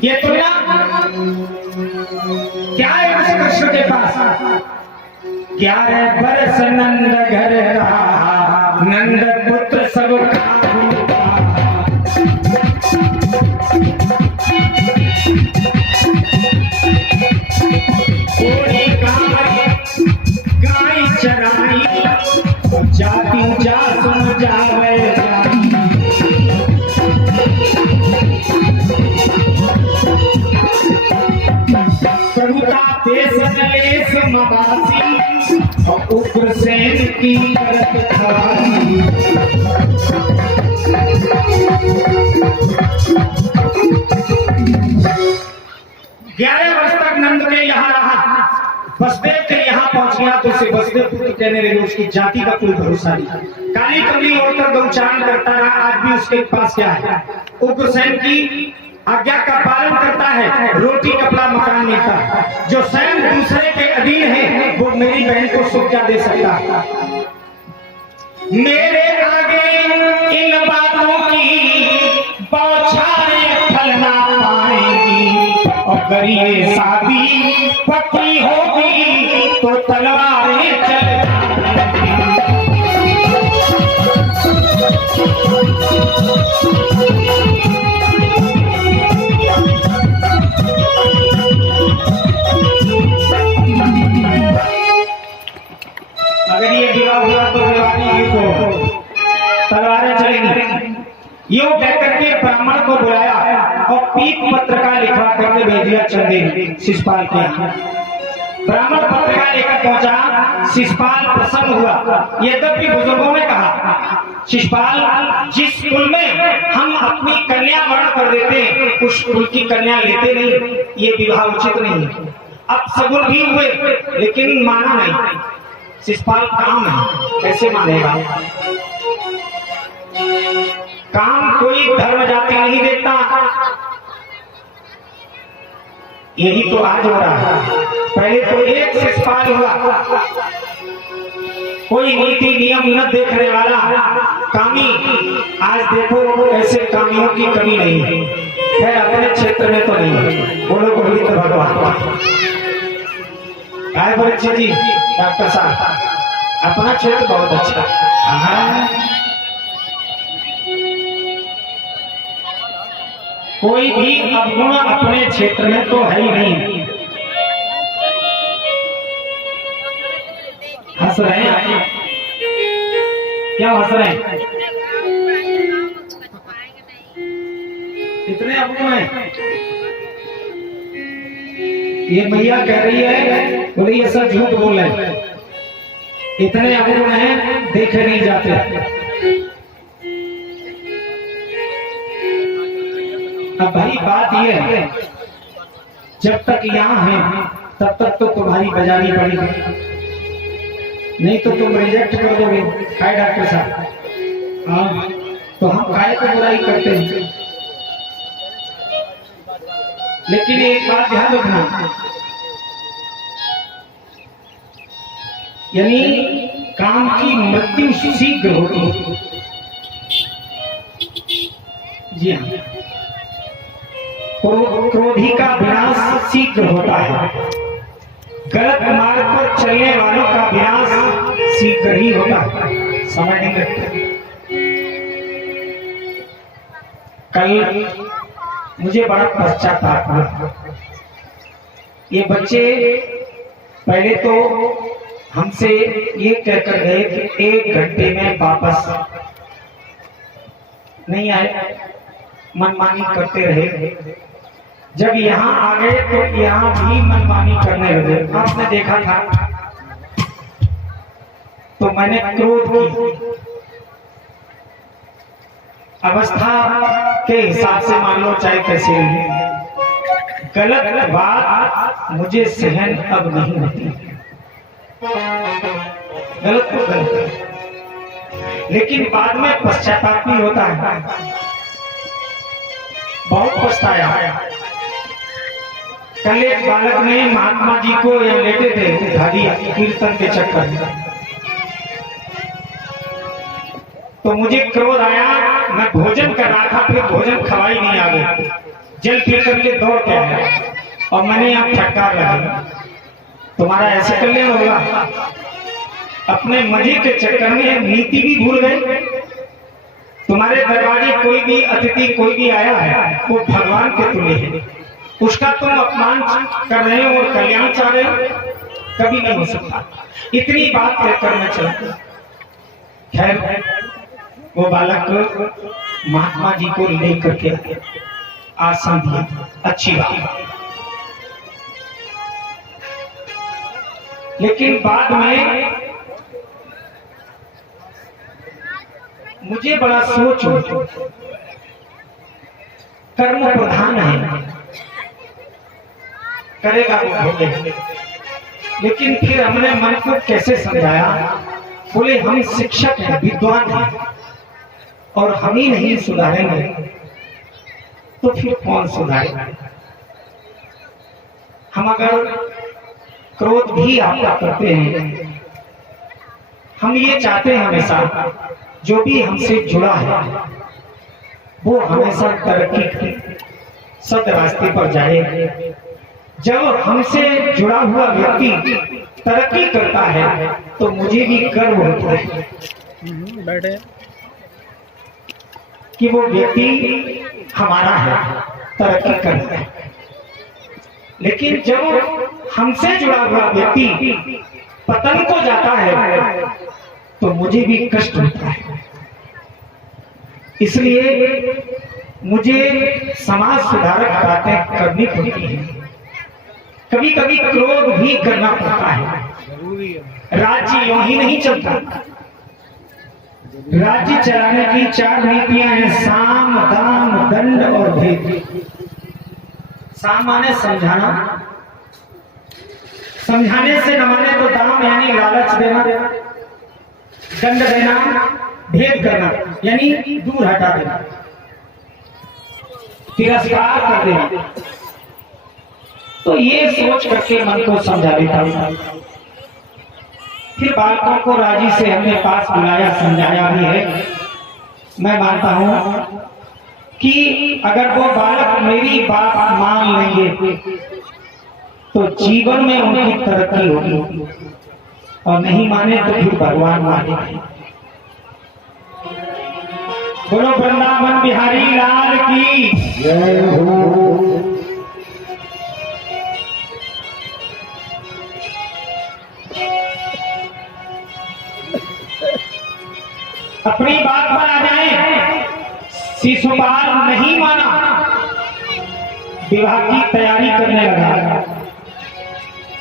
ये तुलना क्या है उस कृष्ण के पास? 11 बरस नंद घर रहा, नंद पुत्र सब गाय चराई, जाती जा सुन जावे प्रभुता देश नलेश मवासी और उग्रसेन की करत खवासी। 11 वर्ष तक नंद के यहाँ रहा, वसुदेव के यहाँ पहुंच गया तो उसे वसुदेव पुत्र कहने लगे। उसकी जाति का कोई भरोसा नहीं, काली कमली ओढ़कर गौचारण करता रहा। आज भी उसके पास क्या है? उग्रसेन की आज्ञा का पालन करता है, रोटी कपड़ा मकान मिलता है। जो स्वयं दूसरे के अधीन है वो मेरी बहन को सुख क्या दे सकता है? मेरे आगे इन बातों की बौछारें फल ना पाएंगी, और अगर ये शादी पक्की होगी तो तलवारें चल अगर ये विवाह हुआ तो विवाही को तलवारें चलेंगी। यूं कहकर के ब्राह्मण को बुलाया और पीत पत्रिका लिखवा करके भेज दिया चंदेल शिषपाल के यहाँ। ब्राह्मण पत्रिका लेकर पहुंचा, शिषपाल प्रसन्न हुआ। यद्यपि बुजुर्गों ने कहा, शिषपाल जिस कुल में हम अपनी कन्या वर्ण कर देते हैं उस कुल की कन्या लेते नहीं, ये विवाह उचित नहीं है। अब सगुन भी हुए लेकिन माना नहीं। शिषपाल काम है, कैसे मानेगा? काम कोई धर्म जाति नहीं देखता। यही तो आज हो रहा है। पहले तो एक शिषपाल हुआ, कोई नीति नियम न देखने वाला कामी। आज देखो ऐसे कामियों की कमी नहीं है। खैर अपने क्षेत्र में तो नहीं है, बोलो कोई तो भगवान काय परीक्षा जी डॉक्टर साहब, अपना क्षेत्र बहुत अच्छा है। कोई भी अवगुण अपने क्षेत्र में तो है ही नहीं। हंस रहे हैं, क्या हंस रहे हैं? इतने अवगुण हैं। ये मैया कह रही है, बोले ये सब झूठ बोल रहे हैं। इतने अवगुण हैं, देखे नहीं जाते। अब भाई बात यह है, जब तक यहाँ है तब तक तो तुम्हारी बजानी पड़ेगी, नहीं तो तुम रिजेक्ट कर दोगे। काय डॉक्टर साहब? हाँ, तो हम काय को बुराई करते हैं। लेकिन एक बात ध्यान रखना, यानी काम की मृत्यु शीघ्र होती है। जी हाँ, क्रोधी का विनाश शीघ्र होता है। गलत मार्ग पर चलने वालों का विनाश शीघ्र ही होता है, समय नहीं लगता। कल मुझे बड़ा पश्चाताप हुआ। ये बच्चे पहले तो हमसे ये कहकर गए कि 1 घंटे में वापस नहीं आए, मनमानी करते रहे। जब यहाँ आ गए तो यहाँ भी मनमानी करने लगे। आपने देखा था तो मैंने क्रोध की अवस्था के हिसाब से मान लो चाहे कैसे भी, गलत बात मुझे सहन अब नहीं होती। गलत तो गलत है, लेकिन बाद में पश्चाताप भी होता है। बहुत पछताया। कल एक बालक ने महात्मा जी को यहाँ लेटे थे, उठा दिया कीर्तन के चक्कर में। तो मुझे क्रोध आया, मैं भोजन कर रहा था, फिर भोजन खवाई नहीं आ गई। जल पी करके दौड़ के आया और मैंने यहाँ फटकार लगा, तुम्हारा ऐसे कर लेना होगा। अपने मजे के चक्कर में नीति भी भूल गए। तुम्हारे दरवाजे कोई भी अतिथि कोई भी आया है वो भगवान के तुल्य है, उसका तुम अपमान कर रहे हो और कल्याण चाह रहे हो, कभी नहीं हो सकता। इतनी बात कहकर मैं चला। खैर वो बालक महात्मा जी को लेकर के आसन दिया, अच्छी बात। लेकिन बाद में मुझे बड़ा सोच हुई, कर्म प्रधान है, करेगा वो भोगे। लेकिन फिर हमने मन को कैसे समझाया, बोले हम शिक्षक हैं, विद्वान हैं और हम ही नहीं सुधारेंगे तो फिर कौन सुधारेगा। हम अगर क्रोध भी आपका करते हैं, हम ये चाहते हैं हमेशा जो भी हमसे जुड़ा है वो हमेशा तरक्की की सद रास्ते पर जाए। जब हमसे जुड़ा हुआ व्यक्ति तरक्की करता है तो मुझे भी गर्व होता है बैठे कि वो व्यक्ति हमारा है, तरक्की करता है। लेकिन जब हमसे जुड़ा हुआ व्यक्ति पतन को जाता है तो मुझे भी कष्ट होता है। इसलिए मुझे समाज सुधारक बातें करनी पड़ती हैं, कभी कभी क्रोध भी करना पड़ता है। राज्य यूं ही नहीं चलता। राज्य चलाने की 4 नीतियां हैं, साम दाम दंड और भेद। साम माने समझाना, समझाने से न माने तो दाम यानी लालच देना, दंड देना, भेद करना यानी दूर हटा देना, तिरस्कार कर देना। तो ये सोच करके मन को समझा देता हूं। फिर बालकों को राजी से हमने पास बुलाया, समझाया भी है। मैं मानता हूं कि अगर वो बालक मेरी बात मान लेंगे तो जीवन में उनकी तरक्की होगी, और नहीं माने तो फिर भगवान मानेंगे। बोलो वृंदावन बिहारी लाल की जय हो। अपनी बात पर आ जाए। शिशुपाल नहीं माना, विवाह की तैयारी करने लगा।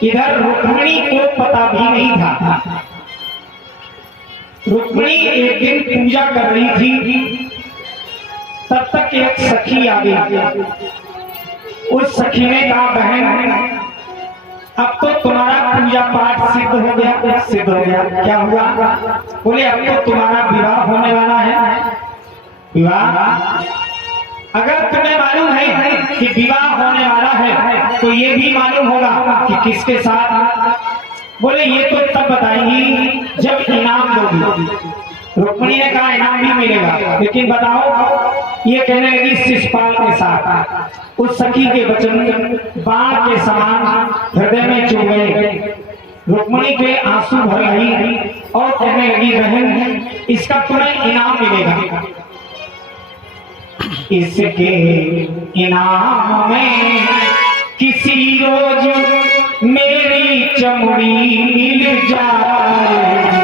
इधर रुक्मिणी को पता भी नहीं था। रुक्मिणी एक दिन पूजा कर रही थी, तब तक एक सखी आ गई। उस सखी ने कहा, बहन अब तो तुम्हारा पूजा पाठ सिद्ध हो गया। सिद्ध हो गया क्या हुआ? बोले अब तो तुम्हारा विवाह होने वाला है। विवाह? अगर तुम्हें मालूम है कि विवाह होने वाला है तो ये भी मालूम होगा कि किसके साथ। बोले ये तो तब बताएंगी जब इनाम दोगी। रुक्मिणी ने कहा इनाम भी मिलेगा, लेकिन बताओ। ये कहने लगी शिशुपाल के साथ। उस सखी के वचन बाण के समान हृदय में चुभ गए। रुक्मिणी के आंसू भर आई और कहने लगी, बहन इसका तुम्हें इनाम मिलेगा। इसके इनाम में किसी रोज मेरी चमड़ी मिल जाए।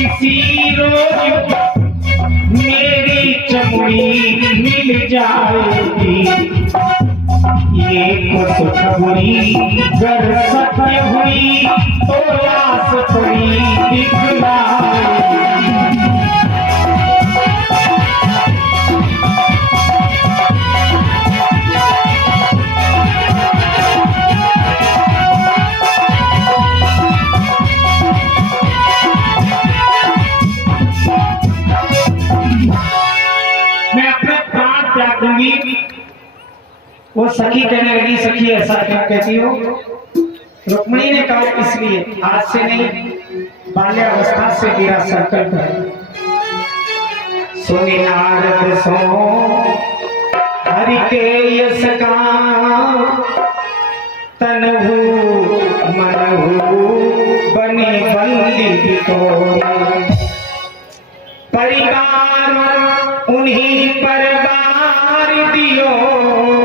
किसी रोज मेरी चमड़ी मिल जाएगी। ये खुशखबरी गर सत्य हुई तो आस थोड़ी दिखलाएगी। दूंगी। वो सखी कहने लगी, सखी ऐसा क्या कहती हो? रुक्मिणी ने कहा, इसलिए आज से नहीं, बाल्यावस्था से मेरा संकल्प है। सुनि नारद सो हरि के यश का, तनहु मनहु बने बंदी तोरे।